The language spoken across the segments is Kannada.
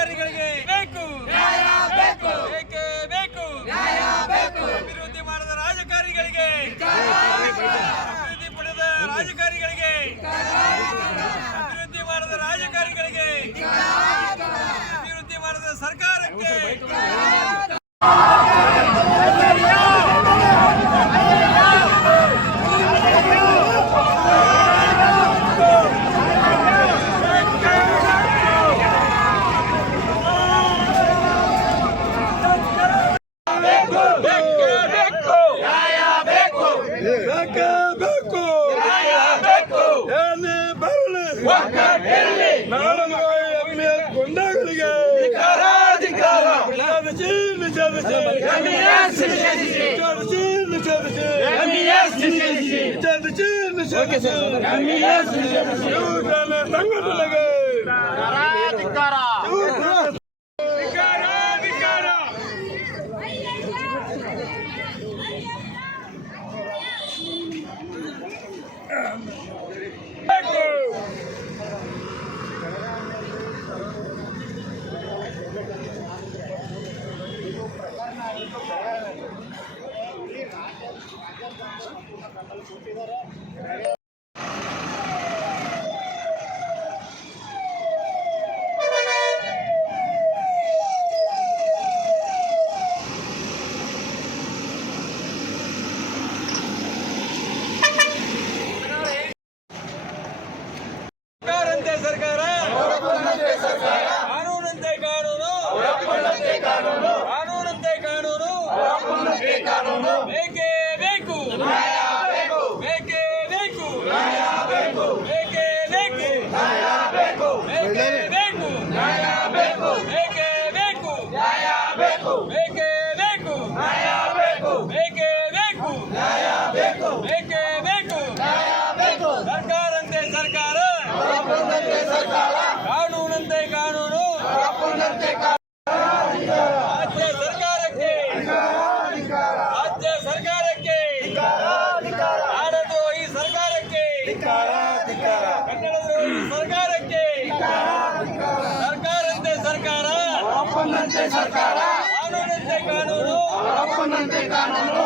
ರಾಜಕಾರಣಿಗಳಿಗೆ ಬೇಕು. ಬೇಕೇ. ಬೇಕು? ಅಭಿವೃದ್ಧಿ ಮಾಡದ ರಾಜಕಾರಣಿಗಳಿಗೆ ಅಭಿವೃದ್ಧಿ ಪಡೆದ ರಾಜಕಾರಣಿಗಳಿಗೆ ಅಭಿವೃದ್ಧಿ ಮಾಡದ ರಾಜಕಾರಣಿಗಳಿಗೆ ಅಭಿವೃದ್ಧಿ ಮಾಡದ ಸರ್ಕಾರಕ್ಕೆ تمثيل لتمثيل ಕಾನೂನು ಕಾನೂನು ಕಾನೂನು ಕಾನೂನು ಕಾನೂನು ಸರ್ಕಾರ ಕಾನೂನಂತೆ ಕಾನೂನು ಸರ್ಕಾರಂತೆ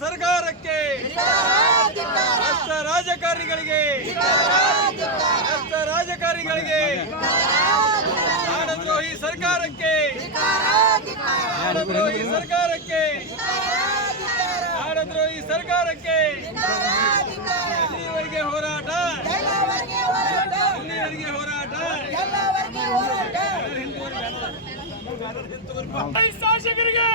ಸರ್ಕಾರಕ್ಕೆ. ಭ್ರಷ್ಟ ರಾಜಕಾರಣಿಗಳಿಗೆ. ಭ್ರಷ್ಟ ರಾಜಕಾರಣಿಗಳಿಗೆ. ನಾಡದ್ರೋಹಿ ಸರ್ಕಾರಕ್ಕೆ. ನಾಡದ್ರೋಹಿ ಸರ್ಕಾರಕ್ಕೆ. ನಾಡದ್ರೋಹಿ ಸರ್ಕಾರಕ್ಕೆ. ಇಲ್ಲಿವರೆಗೆ ಹೋರಾಟ? ಇಲ್ಲಿವರೆಗೆ ಹೋರಾಟ? ಶಾಸಕರಿಗೆ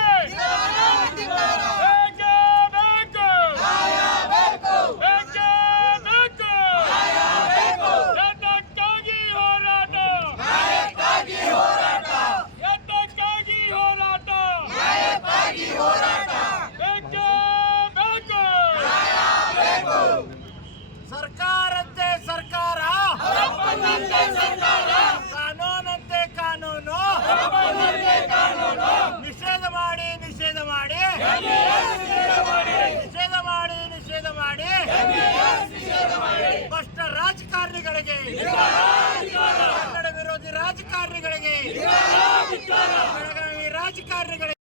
regresar.